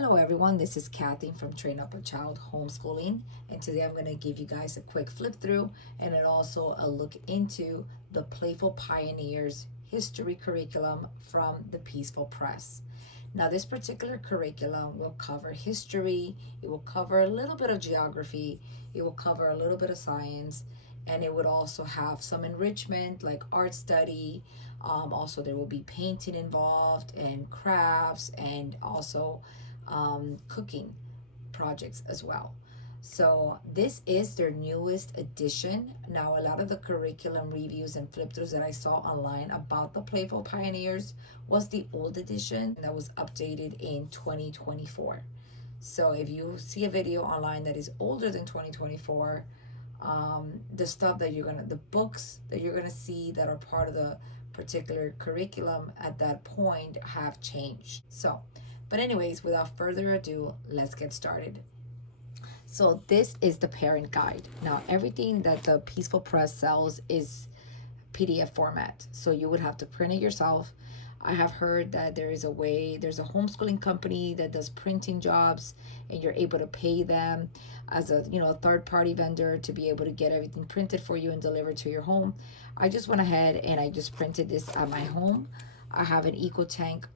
Hello everyone, this is Kathy from Train Up a Child Homeschooling, and today I'm going to give you guys a quick flip through and then also a look into the Playful Pioneers history curriculum from the Peaceful Press. Now this particular curriculum will cover history, it will cover a little bit of geography, it will cover a little bit of science, and it would also have some enrichment like art study. Also there will be painting involved and crafts and also cooking projects as well. So this is their newest edition. Now a lot of the curriculum reviews and flip throughs that I saw online about the Playful Pioneers was the old edition that was updated in 2024. So if you see a video online that is older than 2024, the stuff that the books that you're gonna see that are part of the particular curriculum at that point have changed. But anyways, without further ado, let's get started. So this is the parent guide. Now everything that the Peaceful Press sells is PDF format, so you would have to print it yourself. I have heard that there's a homeschooling company that does printing jobs, and you're able to pay them as a third party vendor to be able to get everything printed for you and delivered to your home. I just went ahead and I just printed this at my home. I have an EcoTank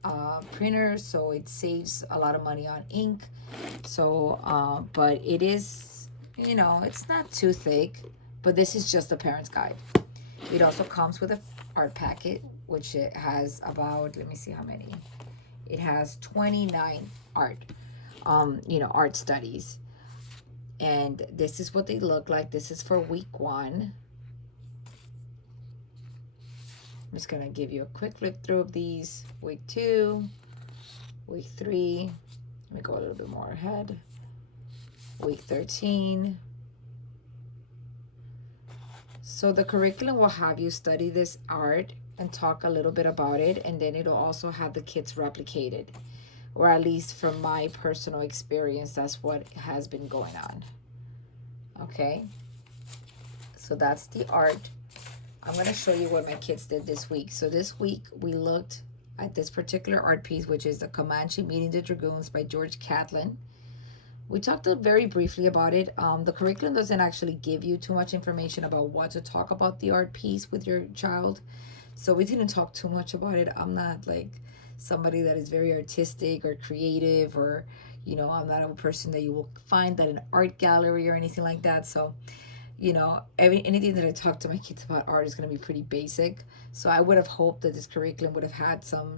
printer, so it saves a lot of money on ink. So, but it is, it's not too thick, but this is just the parent's guide. It also comes with an art packet, which it has about, let me see how many. It has 29 art studies. And this is what they look like. This is for week 1. I'm just gonna give you a quick flip through of these. Week 2, week 3, let me go a little bit more ahead. Week 13. So the curriculum will have you study this art and talk a little bit about it, and then it'll also have the kids replicate it, or at least from my personal experience, that's what has been going on. Okay, so that's the art. I'm going to show you what my kids did this week. So this week we looked at this particular art piece, which is the Comanche Meeting the Dragoons by George Catlin. We talked very briefly about it. The curriculum doesn't actually give you too much information about what to talk about the art piece with your child. So we didn't talk too much about it. I'm not like somebody that is very artistic or creative, or, I'm not a person that you will find at an art gallery or anything like that. So anything that I talk to my kids about art is going to be pretty basic. So I would have hoped that this curriculum would have had some,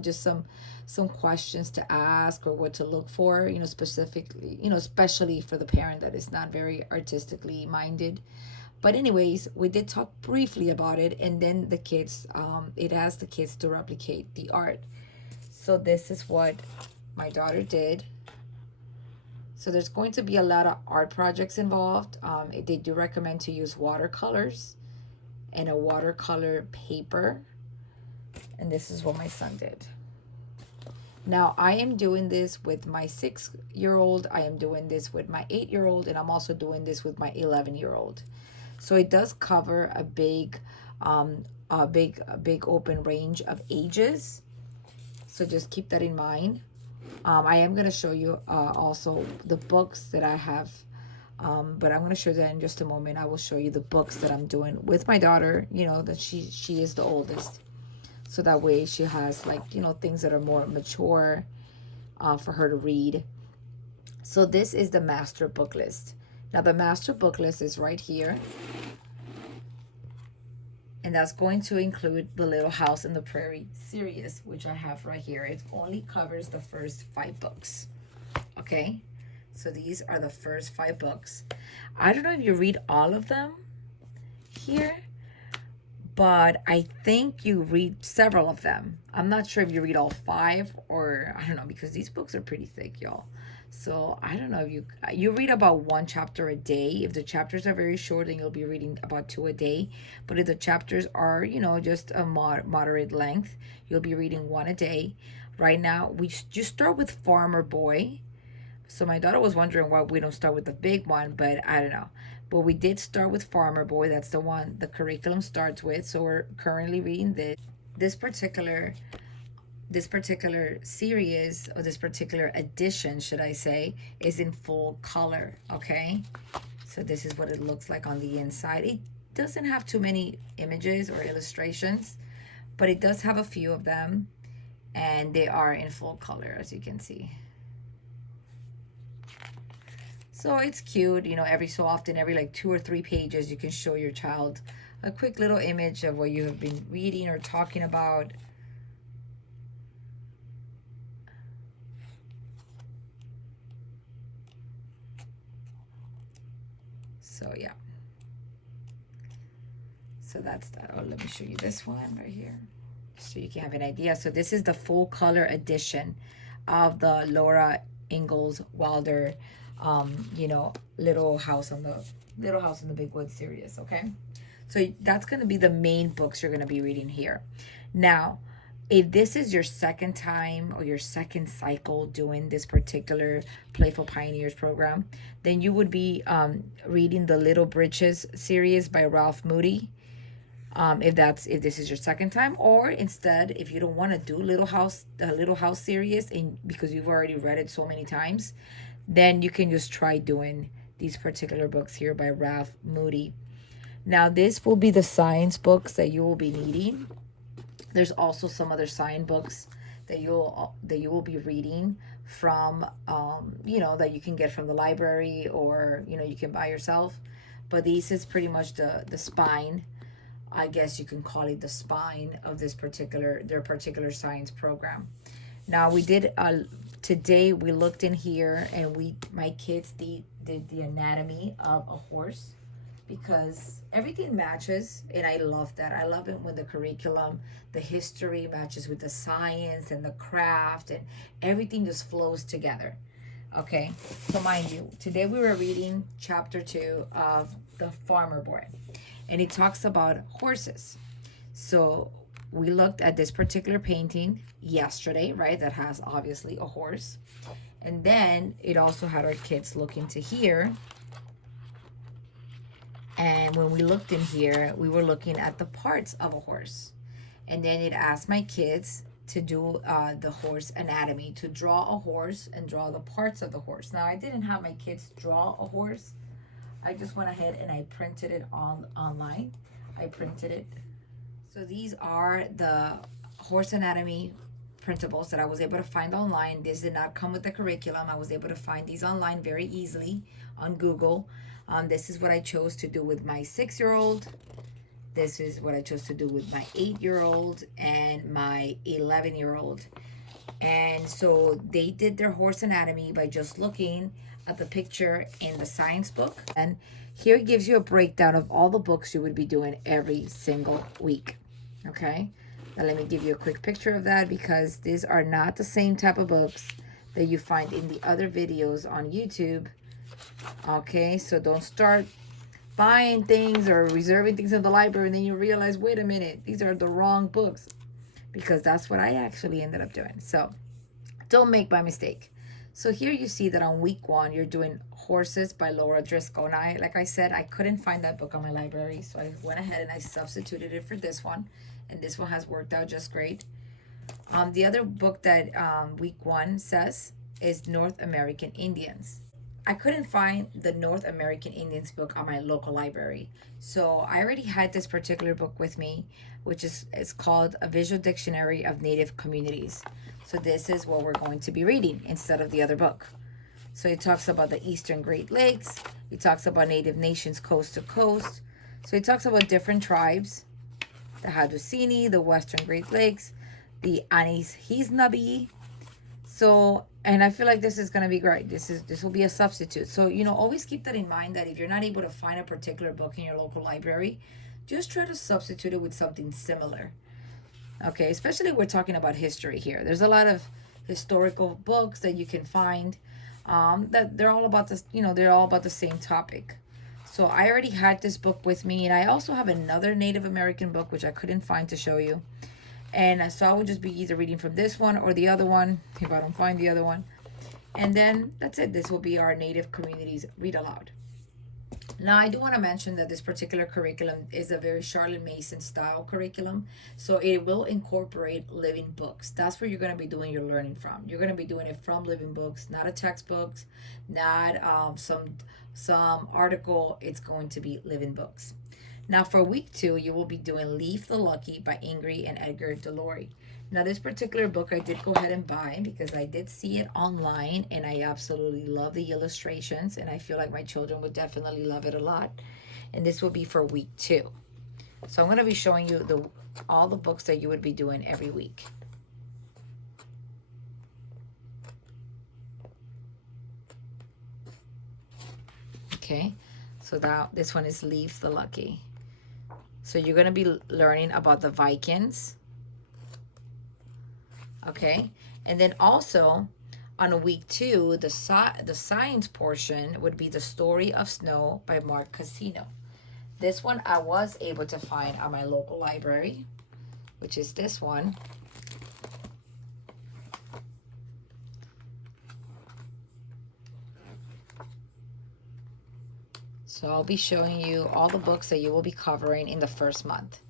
just some questions to ask or what to look for, specifically, especially for the parent that is not very artistically minded. But anyways, we did talk briefly about it, and then the kids, it asks the kids to replicate the art. So this is what my daughter did. So there's going to be a lot of art projects involved. They do recommend to use watercolors and a watercolor paper. And this is what my son did. Now I am doing this with my 6-year-old. I am doing this with my 8-year-old, and I'm also doing this with my 11-year-old. So it does cover a big open range of ages. So just keep that in mind. I am going to show you also the books that I have, but I'm going to show that in just a moment. I will show you the books that I'm doing with my daughter, that she is the oldest. So that way she has things that are more mature for her to read. So this is the master book list. Now the master book list is right here. And that's going to include the Little House on the Prairie series, which I have right here. It only covers the first 5 books. Okay, so these are the first 5 books. I don't know if you read all of them here, but I think you read several of them. I'm not sure if you read all 5, or I don't know, because these books are pretty thick, y'all. So I don't know if you read about 1 chapter a day. If the chapters are very short, then you'll be reading about 2 a day. But if the chapters are, just a moderate length, you'll be reading 1 a day. Right now, we just start with Farmer Boy. So my daughter was wondering why we don't start with the big one, but I don't know. But we did start with Farmer Boy. That's the one the curriculum starts with. So we're currently reading this particular this particular series, or this particular edition, should I say, is in full color, okay? So this is what it looks like on the inside. It doesn't have too many images or illustrations, but it does have a few of them, and they are in full color, as you can see. So it's cute, you know, every so often, every like 2 or 3 pages, you can show your child a quick little image of what you have been reading or talking about. So yeah. So that's that. Oh, let me show you this one right here, so you can have an idea. So this is the full color edition of the Laura Ingalls Wilder, you know, Little House in the Big Woods series, okay? So that's going to be the main books you're going to be reading here. Now, if this is your second time or your second cycle doing this particular Playful Pioneers program, then you would be reading the Little Britches series by Ralph Moody. If this is your second time, or instead, if you don't want to do the Little House series, and because you've already read it so many times, then you can just try doing these particular books here by Ralph Moody. Now, this will be the science books that you will be needing. There's also some other science books that you will be reading from, you know, that you can get from the library, or, you know, you can buy yourself. But this is pretty much the spine, I guess you can call it the spine of their particular science program. Now we did today we looked in here, and my kids did the anatomy of a horse, because everything matches, and I love that. I love it when the curriculum, the history matches with the science and the craft, and everything just flows together. Okay, so mind you, today we were reading chapter 2 of The Farmer Boy, and it talks about horses. So we looked at this particular painting yesterday, right? That has obviously a horse. And then it also had our kids look into here. And when we looked in here, we were looking at the parts of a horse. And then it asked my kids to do the horse anatomy, to draw a horse and draw the parts of the horse. Now, I didn't have my kids draw a horse. I just went ahead and I printed it online. I printed it. So these are the horse anatomy printables that I was able to find online. This did not come with the curriculum. I was able to find these online very easily on Google. This is what I chose to do with my 6-year-old. This is what I chose to do with my 8-year-old and my 11-year-old. And so they did their horse anatomy by just looking at the picture in the science book. And here it gives you a breakdown of all the books you would be doing every single week. Okay, now let me give you a quick picture of that, because these are not the same type of books that you find in the other videos on YouTube. Okay, so don't start buying things or reserving things in the library and then you realize, wait a minute, these are the wrong books, because that's what I actually ended up doing. So don't make my mistake. So here you see that on week 1, you're doing Horses by Laura Driscoll. And like I said, I couldn't find that book on my library, so I went ahead and I substituted it for this one. And this one has worked out just great. The other book that week 1 says is North American Indians. I couldn't find the North American Indians book on my local library. So I already had this particular book with me, which is called A Visual Dictionary of Native Communities. So this is what we're going to be reading instead of the other book. So it talks about the Eastern Great Lakes. It talks about Native nations coast to coast. So it talks about different tribes. The Haudenosaunee, the Western Great Lakes, the Anishinaabe. So, and I feel like this is going to be great. This will be a substitute. So, you know, always keep that in mind, that if you're not able to find a particular book in your local library, just try to substitute it with something similar. Okay, especially we're talking about history here. There's a lot of historical books that you can find that they're all about this, you know, they're all about the same topic. So I already had this book with me, and I also have another Native American book which I couldn't find to show you. And so I would just be either reading from this one or the other one, if I don't find the other one. And then that's it. This will be our Native Communities Read Aloud. Now, I do want to mention that this particular curriculum is a very Charlotte Mason style curriculum. So it will incorporate living books. That's where you're going to be doing your learning from. You're going to be doing it from living books, not a textbook, not some article. It's going to be living books. Now, for week 2, you will be doing Leaf the Lucky by Ingrid and Edgar Delory. Now, this particular book I did go ahead and buy because I did see it online and I absolutely love the illustrations and I feel like my children would definitely love it a lot. And this will be for week 2. So I'm going to be showing you all the books that you would be doing every week. Okay, so this one is Leaf the Lucky. So you're going to be learning about the Vikings. Okay, and then also on week 2, the science portion would be The Story of Snow by Mark Casino. This one I was able to find at my local library, which is this one. So I'll be showing you all the books that you will be covering in the first month.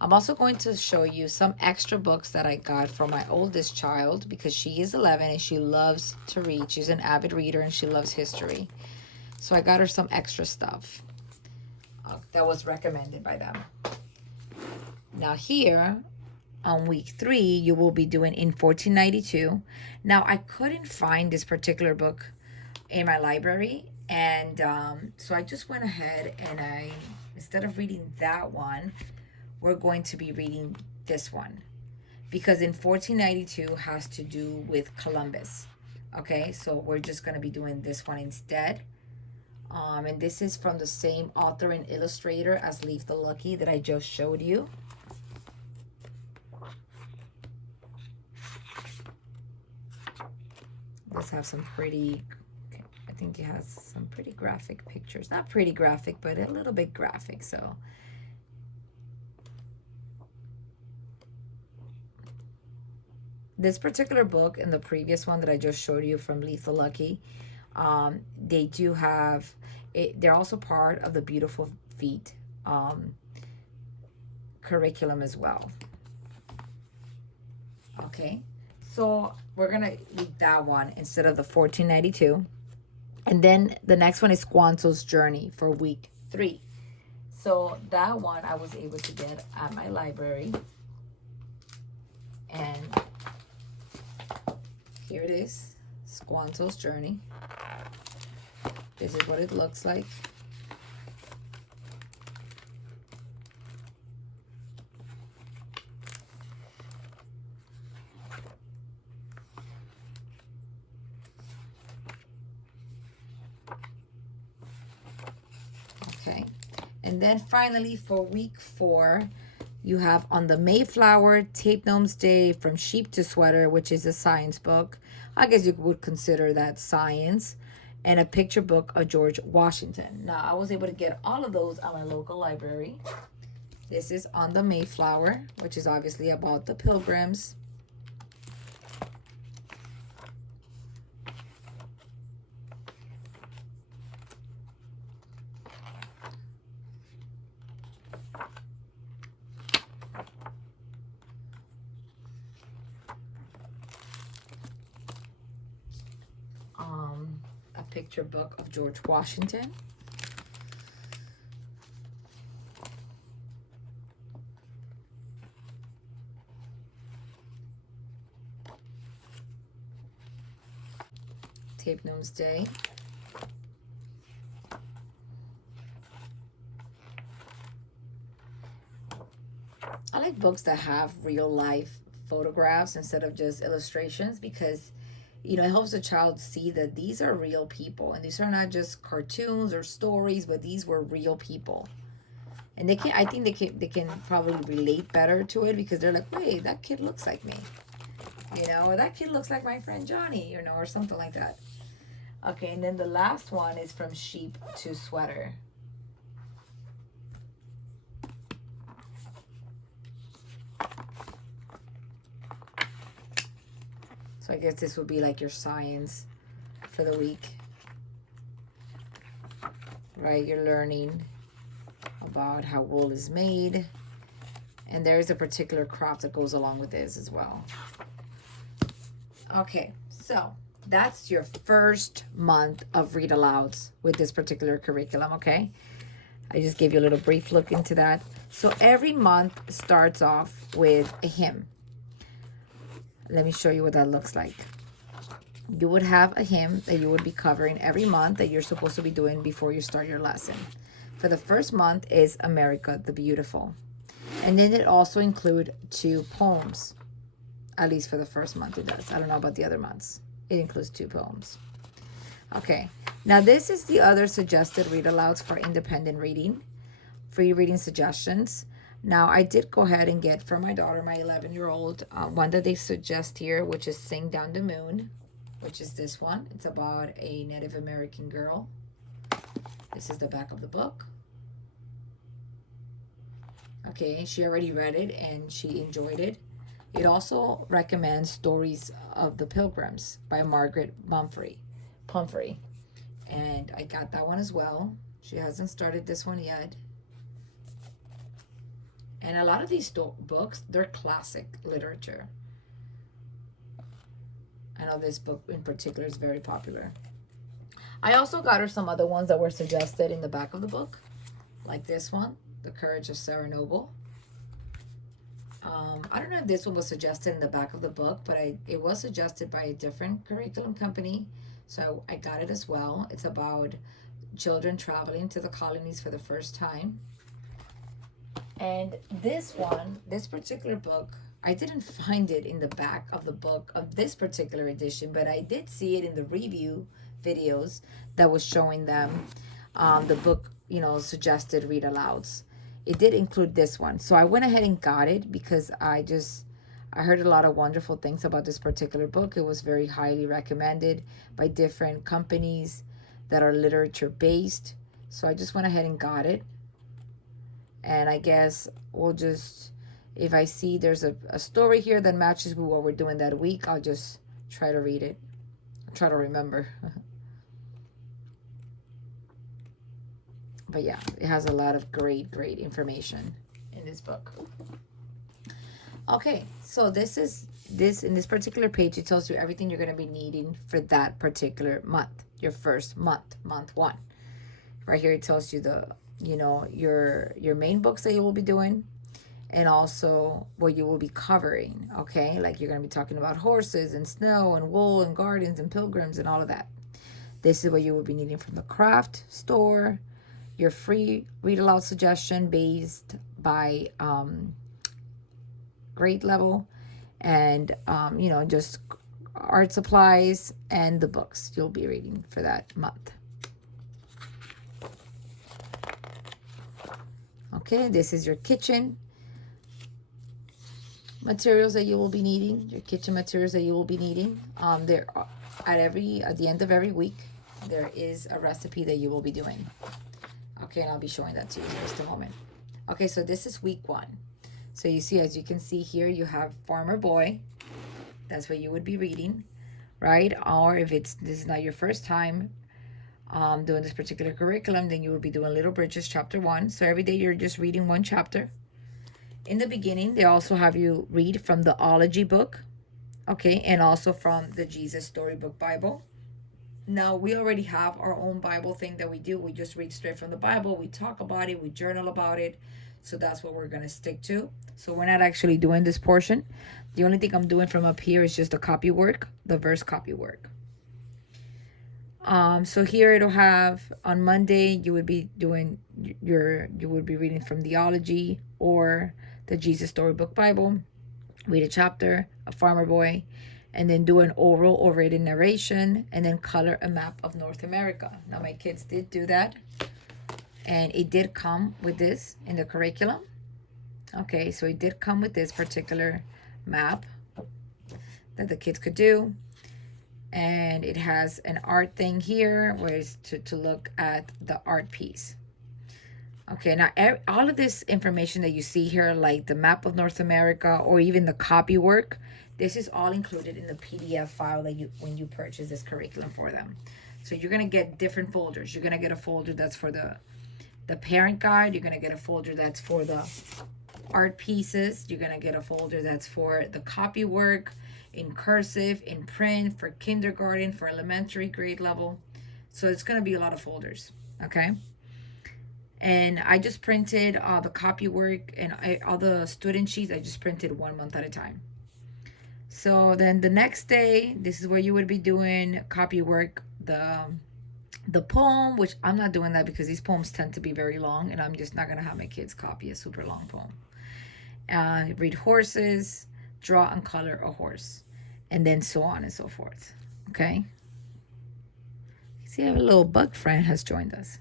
I'm also going to show you some extra books that I got for my oldest child because she is 11 and she loves to read. She's an avid reader and she loves history. So I got her some extra stuff that was recommended by them. Now here on week 3, you will be doing In 1492. Now I couldn't find this particular book in my library. And so I just went ahead and instead of reading that one, we're going to be reading this one because In 1492 has to do with Columbus. Okay, so we're just going to be doing this one instead. And this is from the same author and illustrator as Leaf the Lucky that I just showed you. Let's have some pretty, I think it has some pretty graphic pictures. Not pretty graphic, but a little bit graphic, so. This particular book and the previous one that I just showed you from Leaf the Lucky, they do have, they're also part of the Beautiful Feet curriculum as well. Okay, so we're going to read that one instead of the 1492. And then the next one is Squanto's Journey for week 3. So that one I was able to get at my library. And here it is, Squanto's Journey. This is what it looks like. Okay, and then finally for week 4, you have On the Mayflower, Tape Gnomes Day, From Sheep to Sweater, which is a science book. I guess you would consider that science. And a picture book of George Washington. Now, I was able to get all of those at my local library. This is On the Mayflower, which is obviously about the Pilgrims. A picture book of George Washington. Tape Gnomes Day. I like books that have real life photographs instead of just illustrations because it helps the child see that these are real people and these are not just cartoons or stories, but these were real people. And I think they can probably relate better to it because they're like, wait, that kid looks like me, or that kid looks like my friend Johnny, or something like that. Okay, and then the last one is From Sheep to Sweater. So I guess this would be like your science for the week. right? You're learning about how wool is made. And there is a particular craft that goes along with this as well. Okay, so that's your first month of read alouds with this particular curriculum, okay? I just gave you a little brief look into that. So every month starts off with a hymn. Let me show you what that looks like. You would have a hymn that you would be covering every month that you're supposed to be doing before you start your lesson. For the first month is America the Beautiful. And then it also include 2 poems. At least for the first month it does. I don't know about the other months. It includes 2 poems. Okay. Now this is the other suggested read alouds for independent reading. Free reading suggestions. Now I did go ahead and get for my daughter, my 11-year-old, one that they suggest here, which is Sing Down the Moon, which is this one. It's about a Native American girl. This is the back of the book. Okay, she already read it and she enjoyed it. It also recommends Stories of the Pilgrims by Margaret Pumphrey. And I got that one as well. She hasn't started this one yet. And a lot of these books, they're classic literature. I know this book in particular is very popular. I also got her some other ones that were suggested in the back of the book. Like this one, The Courage of Sarah Noble. I don't know if this one was suggested in the back of the book, but it was suggested by a different curriculum company. So I got it as well. It's about children traveling to the colonies for the first time. And this one, this particular book, I didn't find it in the back of the book of this particular edition, but I did see it in the review videos that was showing them the book, suggested read alouds. It did include this one. So I went ahead and got it because I heard a lot of wonderful things about this particular book. It was very highly recommended by different companies that are literature based. So I just went ahead and got it. And I guess we'll just, if I see there's a story here that matches with what we're doing that week, I'll just try to read it. I'll try to remember. But yeah, it has a lot of great information in this book. Okay, so in this particular page, it tells you everything you're going to be needing for that particular month, your first month, month 1. Right here, it tells you your main books that you will be doing, and also what you will be covering. Okay, like you're going to be talking about horses and snow and wool and gardens and pilgrims and all of that. This is what you will be needing from the craft store, your free read aloud suggestion based by grade level, and just art supplies and the books you'll be reading for that month. Okay, this is your kitchen materials that you will be needing. Your kitchen materials that you will be needing. There at the end of every week, there is a recipe that you will be doing. Okay, and I'll be showing that to you in just a moment. Okay, so this is week 1. So you see, as you can see here, you have Farmer Boy. That's what you would be reading, right? Or if this is not your first time doing this particular curriculum, then you will be doing Little Bridges chapter 1. So every day you're just reading 1 chapter. In the beginning, they also have you read from the Ology book, okay, and also from the Jesus Storybook Bible. Now, we already have our own Bible thing that we do. We just read straight from the Bible. We talk about it. We journal about it. So that's what we're going to stick to. So we're not actually doing this portion. The only thing I'm doing from up here is just the copy work, the verse copy work. So here it'll have on Monday, you would be doing you would be reading from Theology or the Jesus Storybook Bible. Read a chapter, a Farmer Boy, and then do an oral or written narration, and then color a map of North America. Now, my kids did do that, and it did come with this in the curriculum. Okay, so it did come with this particular map that the kids could do, and it has an art thing here where it's to look at the art piece. Okay, now all of this information that you see here, like the map of North America or even the copy work, this is all included in the PDF file that when you purchase this curriculum for them. So you're going to get different folders. You're going to get a folder that's for the parent guide. You're going to get a folder that's for the art pieces. You're going to get a folder that's for the copy work in cursive, in print, for kindergarten, for elementary grade level. So it's going to be a lot of folders, okay? And I just printed the copy work and all the student sheets. I just printed 1 month at a time. So then the next day, this is where you would be doing copy work, the poem, which I'm not doing that because these poems tend to be very long, and I'm just not going to have my kids copy a super long poem. Read horses, draw and color a horse, and then so on and so forth. Okay? See, I have a little bug friend has joined us.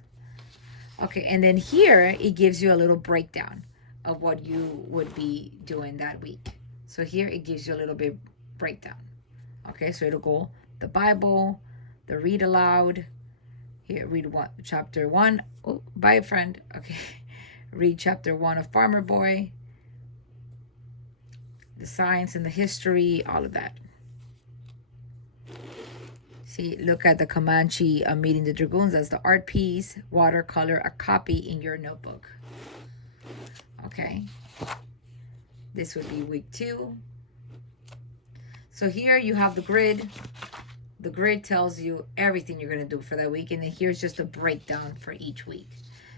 Okay, and then here it gives you a little breakdown of what you would be doing that week. So here it gives you a little bit breakdown. Okay, so it'll go the Bible, the read aloud. Here, read chapter 1. Oh, bye, friend. Okay, read chapter 1 of Farmer Boy. The science and the history, all of that. See, look at the Comanche meeting the dragoons. That's the art piece. Watercolor a copy in your notebook. Okay. This would be week 2. So here you have the grid. The grid tells you everything you're going to do for that week. And then here's just a breakdown for each week.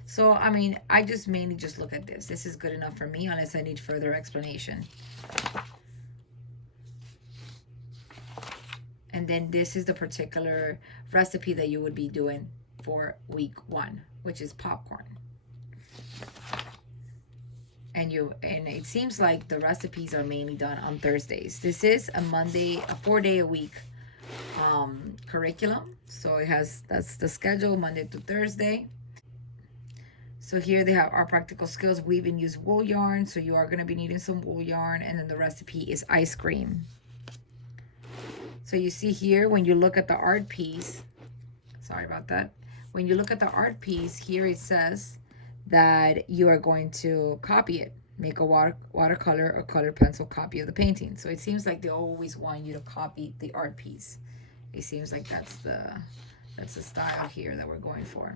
So, I mean, I just mainly just look at this. This is good enough for me unless I need further explanation. And then this is the particular recipe that you would be doing for week 1, which is popcorn. And it seems like the recipes are mainly done on Thursdays. This is a 4-day-a-week curriculum. So that's the schedule, Monday to Thursday. So here they have our practical skills, weave and use wool yarn. So you are going to be needing some wool yarn. And then the recipe is ice cream. So you see here, when you look at the art piece, sorry about that. When you look at the art piece, here it says that you are going to copy it. Make a watercolor or colored pencil copy of the painting. So it seems like they always want you to copy the art piece. It seems like that's the style here that we're going for.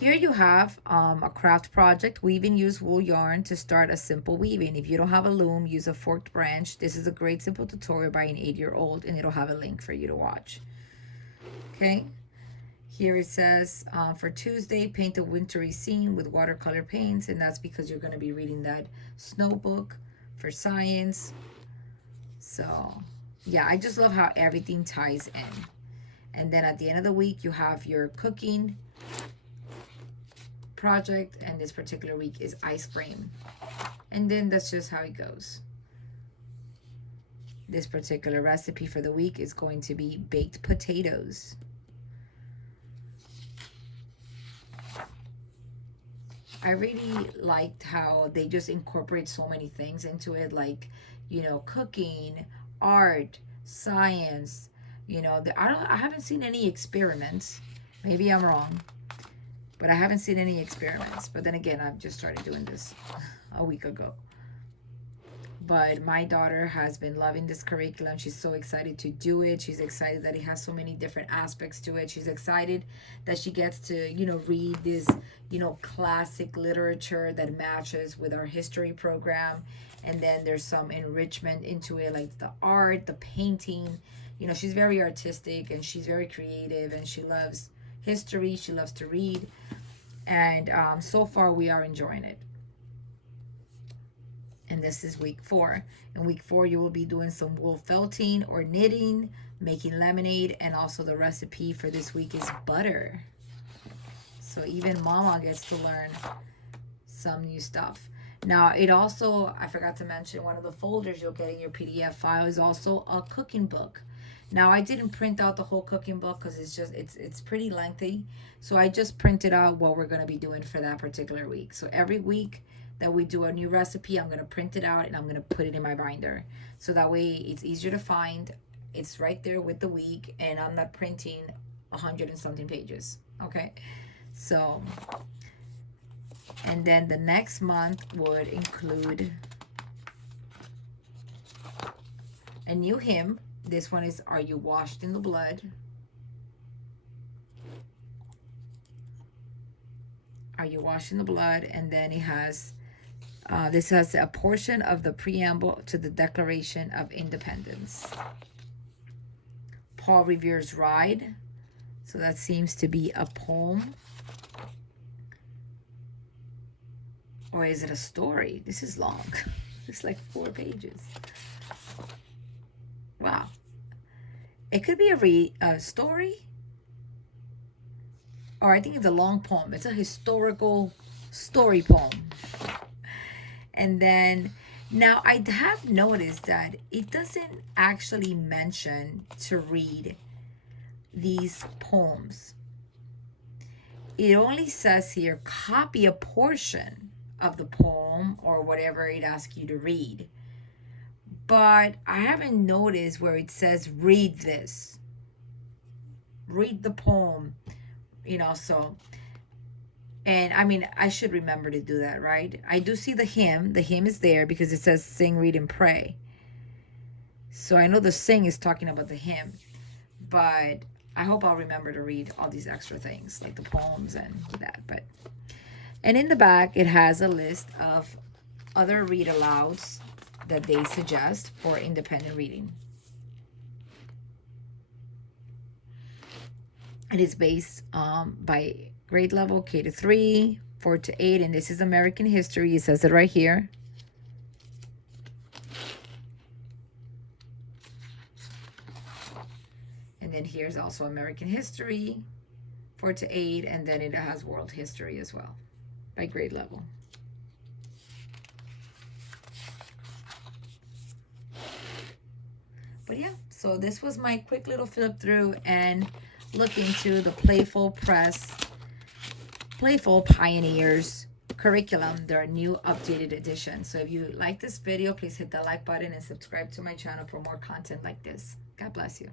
Here you have a craft project. Weave and use wool yarn to start a simple weaving. If you don't have a loom, use a forked branch. This is a great simple tutorial by an 8-year-old, and it'll have a link for you to watch. Okay. Here it says, for Tuesday, paint a wintry scene with watercolor paints, and that's because you're going to be reading that snow book for science. So, yeah, I just love how everything ties in. And then at the end of the week, you have your cooking project, and this particular week is ice cream. And then that's just how it goes. This particular recipe for the week is going to be baked potatoes. I really liked how they just incorporate so many things into it, like, you know, cooking, art, science. You know, I haven't seen any experiments. Maybe I'm wrong, but I haven't seen any experiments. But then again, I've just started doing this a week ago. But my daughter has been loving this curriculum. She's so excited to do it. She's excited that it has so many different aspects to it. She's excited that she gets to, you know, read this, you know, classic literature that matches with our history program. And then there's some enrichment into it, like the art, the painting. You know, she's very artistic and she's very creative, and she loves history. She loves to read. And so far we are enjoying it. And this is week 4. In week 4, you will be doing some wool felting or knitting, making lemonade, and also the recipe for this week is butter. So even Mama gets to learn some new stuff. Now, it also, I forgot to mention, one of the folders you'll get in your PDF file is also a cooking book. Now, I didn't print out the whole cooking book because it's pretty lengthy. So I just printed out what we're going to be doing for that particular week. So every week that we do a new recipe, I'm going to print it out and I'm going to put it in my binder. So that way it's easier to find. It's right there with the week, and I'm not printing 100 and something pages. Okay. So, and then the next month would include a new hymn. This one is, Are You Washed in the Blood? Are you washing the blood? And then it has, this has a portion of the preamble to the Declaration of Independence. Paul Revere's Ride. So that seems to be a poem. Or is it a story? This is long. It's like 4 pages. Wow. It could be a story. Or I think it's a long poem. It's a historical story poem. And then, now I have noticed that it doesn't actually mention to read these poems. It only says here, copy a portion of the poem or whatever it asks you to read. But I haven't noticed where it says, read this. Read the poem, you know, so. And I mean, I should remember to do that, right? I do see the hymn. The hymn is there because it says sing, read, and pray. So I know the sing is talking about the hymn. But I hope I'll remember to read all these extra things, like the poems and that. And in the back, it has a list of other read-alouds that they suggest for independent reading. It is based by grade level K to 3, 4 to 8, and this is American history. It says it right here. And then here's also American history, 4 to 8, and then it has world history as well by grade level. But yeah, so this was my quick little flip through and look into the Playful Pioneers curriculum, their new updated edition. So if you like this video, please hit the like button and subscribe to my channel for more content like this. God bless you.